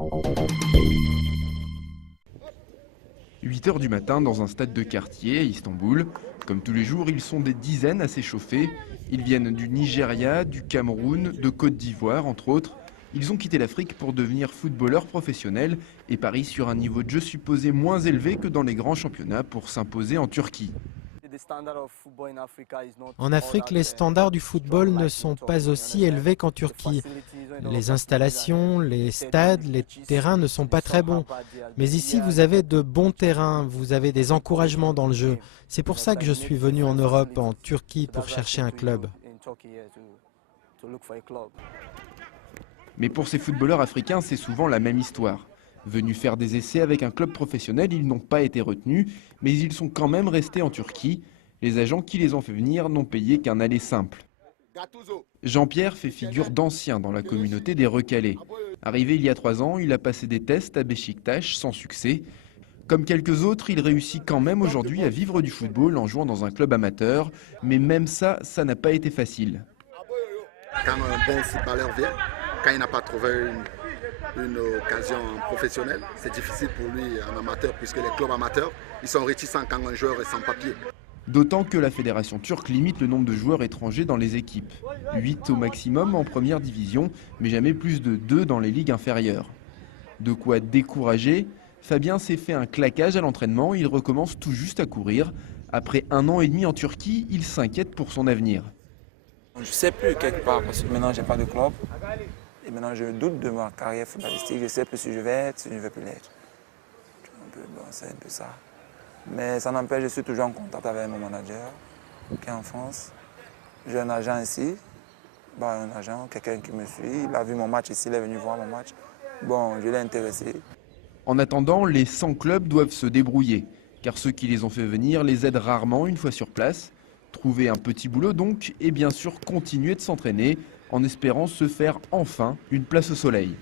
8 h du matin dans un stade de quartier à Istanbul. Comme tous les jours, ils sont des dizaines à s'échauffer. Ils viennent du Nigeria, du Cameroun, de Côte d'Ivoire, entre autres. Ils ont quitté l'Afrique pour devenir footballeurs professionnels et parient sur un niveau de jeu supposé moins élevé que dans les grands championnats pour s'imposer en Turquie. En Afrique, les standards du football ne sont pas aussi élevés qu'en Turquie. Les installations, les stades, les terrains ne sont pas très bons. Mais ici, vous avez de bons terrains, vous avez des encouragements dans le jeu. C'est pour ça que je suis venu en Europe, en Turquie, pour chercher un club. Mais pour ces footballeurs africains, c'est souvent la même histoire. Venus faire des essais avec un club professionnel, ils n'ont pas été retenus, mais ils sont quand même restés en Turquie. Les agents qui les ont fait venir n'ont payé qu'un aller simple. Jean-Pierre fait figure d'ancien dans la communauté des recalés. Arrivé il y a 3 ans, il a passé des tests à Beşiktaş sans succès. Comme quelques autres, il réussit quand même aujourd'hui à vivre du football en jouant dans un club amateur. Mais même ça n'a pas été facile. Quand un bon footballeur vient, quand il n'a pas trouvé une occasion professionnelle, c'est difficile pour lui en amateur, puisque les clubs amateurs, ils sont réticents quand un joueur est sans papier. D'autant que la fédération turque limite le nombre de joueurs étrangers dans les équipes. 8 au maximum en première division, mais jamais plus de 2 dans les ligues inférieures. De quoi décourager, Fabien s'est fait un claquage à l'entraînement, il recommence tout juste à courir. Après 1 an et demi en Turquie, il s'inquiète pour son avenir. Je ne sais plus quelque part, parce que maintenant je n'ai pas de club. Et maintenant je doute de ma carrière footballistique, je ne sais plus si je vais être, si je ne vais plus l'être. Bon, c'est un peu ça. Mais ça n'empêche, je suis toujours en contact avec mon manager qui est en France. J'ai un agent ici, un agent, quelqu'un qui me suit. Il a vu mon match ici, il est venu voir mon match. Bon, je l'ai intéressé. En attendant, les 100 clubs doivent se débrouiller, car ceux qui les ont fait venir les aident rarement une fois sur place. Trouver un petit boulot donc, et bien sûr continuer de s'entraîner en espérant se faire enfin une place au soleil.